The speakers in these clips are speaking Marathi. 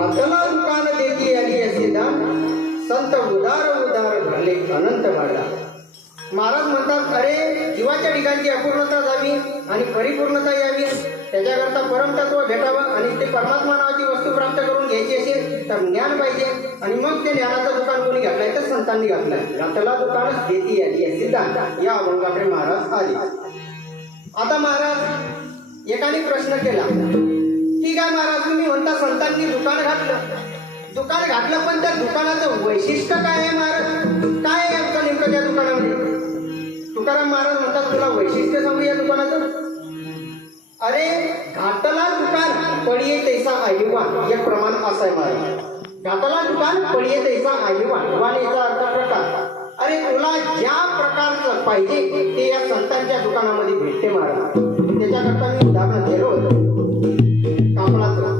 घातला दुकान देती आली असे दान, संत उदार उदार झाले अनंत वाढला. महाराज म्हणतात, अरे जीवाच्या ठिकाणची अपूर्णता जावी आणि परिपूर्णता यावी, त्याच्याकरता परमतत्व भेटावं आणि ते परमात्मा नावाची वस्तू प्राप्त करून घ्यायची असेल तर ज्ञान पाहिजे. आणि मग ते ज्ञानाचं दुकान कोणी घातलंय तर संतांनी घातलंय. घातला दुकानच देती आली असे दान, या अभंगाकडे महाराज आले. आता महाराज एकाने प्रश्न केला, ठीक आहे महाराज, तुम्ही म्हणता संतांनी दुकान घातलं पण त्या दुकानाचं वैशिष्ट्य काय आहे महाराज? काय आहे आमचं नेमकं त्या दुकानामध्ये? तुकाराम महाराज म्हणतात, तुला वैशिष्ट्य सांगू या दुकानाचं. अरे घातला दुकान पडिये तैसा आईवान, एक प्रमाण असं आहे महाराज. घातला दुकान पडिये तैसा आईवान, वान याचा अर्थ प्रकार. अरे तुला ज्या प्रकारचं पाहिजे ते या संतांच्या दुकानामध्ये भेटते महाराज. त्याच्याकरता मी उदाहरण दिलं होतं कापडाचं.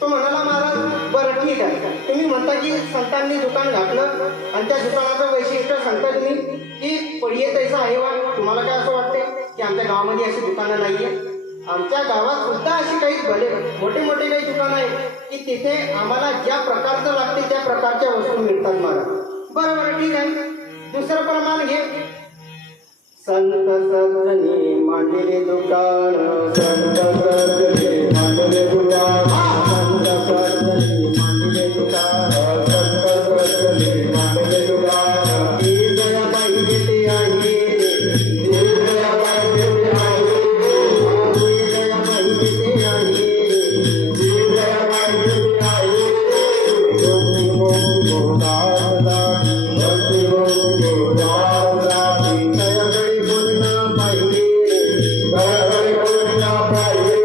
तो म्हणाला, महाराज बरं ठीक आहे, तुम्ही म्हणता की संतांनी दुकान घातलं आणि त्या दुकानाचं वैशिष्ट्य सांगता तुम्ही की पडिये तैसा आईवान. तुम्हाला काय असं वाटते की आमच्या गावामध्ये अशी दुकानं नाहीये? आमच्या गावात सुद्धा अशी काही भले मोठे मोठे काही दुकानं आहेत की तिथे आम्हाला ज्या प्रकारचं लागते त्या प्रकारच्या वस्तू मिळतात महाराज. बरोबर ठीक आहे. दुसरं प्रमाण घे, संत सजनी मांडले दुकान, संत सजनी मांडले दुकान, संत सजनी मांडले दुकान, संत सजनी मांडले दुकान. ही दया पाहिजे ते आहे, ही दया पाहिजे ते आहे, ही दया पाहिजे ते आहे, ही दया पाहिजे ते आहे. गोपी गोपी गोदार दादी, गोपी गोपी गोदार दादी, दयाकडे बोलणं पाहिजे, दयाकडे बोलणं पाहिजे,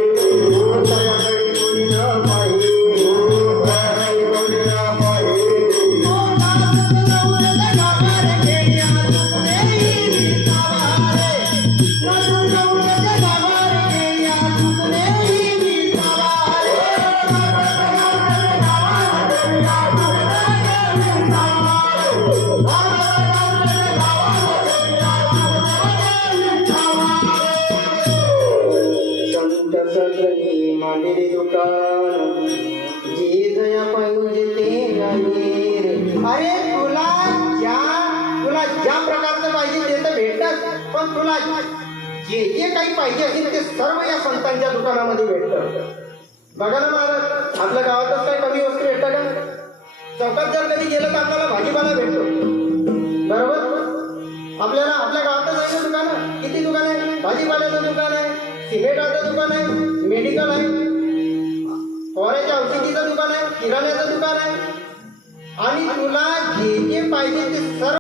दयाकडे बोलणं पाहिजे, दयाकडे बोलणं पाहिजे. संत सजनी मांडले दुकान, जी दया पाहिजे ते आहे रे. अरे तुला ज्या प्रकारचं पाहिजे ते तर भेटत, पण तुला जे जे काही पाहिजे असेल ते सर्व या संतांच्या दुकानामध्ये भेटतं. बघा ना महाराज, आपल्या गावातच काही कमी वस्तू भेटतं का? चौकात जर कधी गेलं तर आपल्याला भाजीपाला भेटतो, बरोबर? आपल्याला आपल्या गावातच आहे ना दुकानं. किती दुकान आहे? भाजीपाल्याचं दुकान आहे, सिमेंटाचं दुकान आहे, मेडिकल आहे, फवाऱ्याच्या औषधीचं दुकान आहे, किराण्याचं दुकान आहे. आणि तुला जे जे पाहिजे ते सर्व